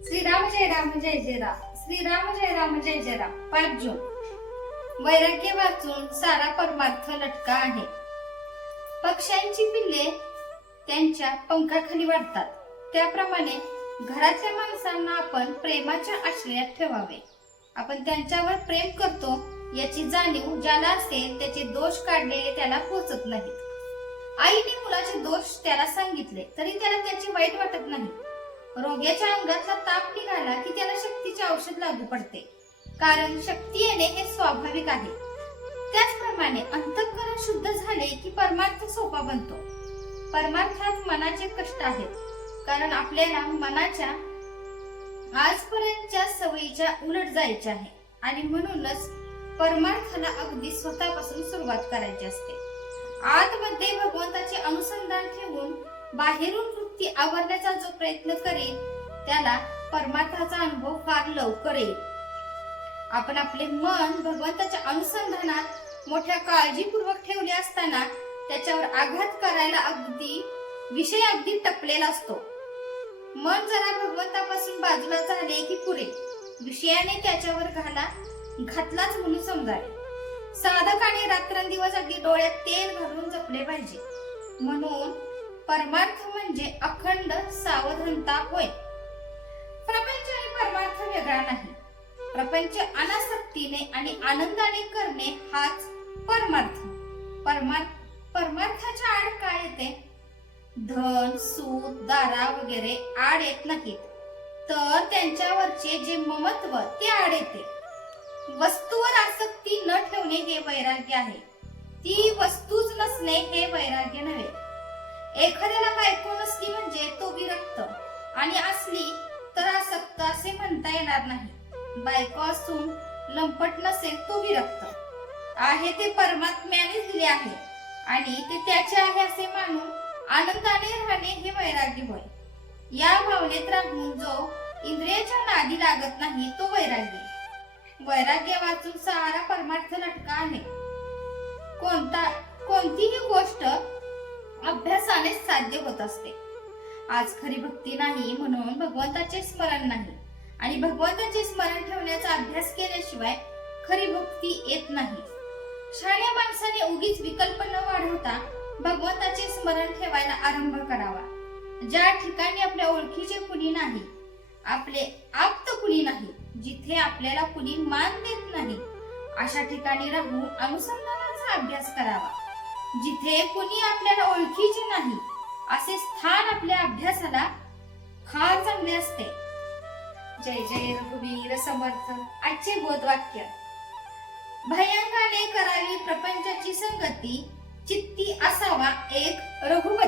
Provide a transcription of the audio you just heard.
श्रीराम जय राम जय जय राम. श्रीराम जय राम जय जय राम. 5 जून. वैराग्य वाचून सारा परमार्थ लटका आहे. पक्ष्यांची पिल्ले त्यांच्या पंखाखाली वाढतात, त्याप्रमाणे घरातल्या माणसांना आपण प्रेमाच्या आश्रयात ठेवावे. आपण त्यांच्यावर प्रेम करतो याची जाणीव ज्याला असेल त्याचे दोष काढलेले त्याला पोचत नाहीत. आईने मुलाचे दोष त्याला सांगितले तरी त्याला त्याची वाईट वाटत नाही. रोग्याच्या अंगातला ताप निघाला की त्याला शक्तीचे औषध लागू पडते, कारण शक्ती येणे हे स्वाभाविक आहे. त्याचप्रमाणे अंतःकरण शुद्ध झाले की परमार्थ सोपा बनतो. परमार्थात मनाचे कष्ट आहेत, कारण आपल्याला मनाच्या आजपर्यंतच्या सवयीच्या उलट जायचे आहे आणि म्हणूनच परमार्थाला अगदी स्वतःपासून सुरुवात करायची असते. आतमध्ये भगवंताचे अनुसंधान ठेवून बाहेरून वृत्ती आवरण्याचा जो प्रयत्न करेल त्याला परमार्थाचा अनुभव फार लवकर येईल. आपण आपले मन भगवंताच्या अनुसंधानात मोठ्या काळजीपूर्वक ठेवले असताना त्याच्यावर आघात करायला विषय अगदी टपलेला असतो. मन जरा भगवंतापासून बाजूला झाले की पुरे विषयाने त्याच्यावर घातलाच म्हणून समजावे. साधकाने रात्रंदिवस अगदी डोळ्यात तेल घालून जपले पाहिजे. म्हणून परमार्थ म्हणजे अखंड सावधानता होय. प्रपंच आणि परमार्थ वेगळा नाही. प्रपंच अनासक्तीने आणि आनंदाने करणे हाच परमार्थ. परमार्थाच्या आड काय येते? धन, सूत, दारा वगैरे आड येत नाहीत, तर त्यांच्यावरचे जे ममत्व ते आड येते. वस्तूवर आसक्ती न ठेवणे हे वैराग्य आहे. ती वस्तूच नसणे हे वैराग्य नव्हे. एखाद्याला बायको नसली म्हणजे तो विरक्त आणि असली तर आसक्त असे म्हणता येणार नाही. बायको असून लंपट नसेल तो विरक्त आहे, ते परमात्म्याने दिले आहे आणि ते त्याचे आहे असे मानून आनंदाने राहणे हे वैराग्य होय. या भावनेत राहून जो इंद्रियाच्या नादी लागत नाही तो वैराग्य. वैराग्य वाचून सारा परमार्थ लटका आहे. कोणतीही गोष्ट अभ्यासाने साध्य होत असते. आज खरी भक्ती नाही म्हणून भगवंताचे स्मरण नाही, आणि भगवंताचे स्मरण ठेवण्याचा अभ्यास केल्याशिवाय खरी भक्ती येत नाही. शहाण्या माणसाने उगीच विकल्प न वाढवता भगवंताचे स्मरण ठेवायला आरंभ करावा. ज्या ठिकाणी आपल्या ओळखीचे कुणी नाही, आपले आप्त कुणी नाही, जिथे आपल्याला कुणी मान देत नाही, अशा ठिकाणी राहून अनुसंधानाचा अभ्यास करावा. जिथे कुणी आपल्याला ओळखीचे नाही असे स्थान आपल्या अभ्यासाला फार चांगले असते. जय जय रघुवीर समर्थ. आजचे बोधवाक्य. भयंगाने करावी प्रपंचाची संगती, चित्ती असावा एक रघुपती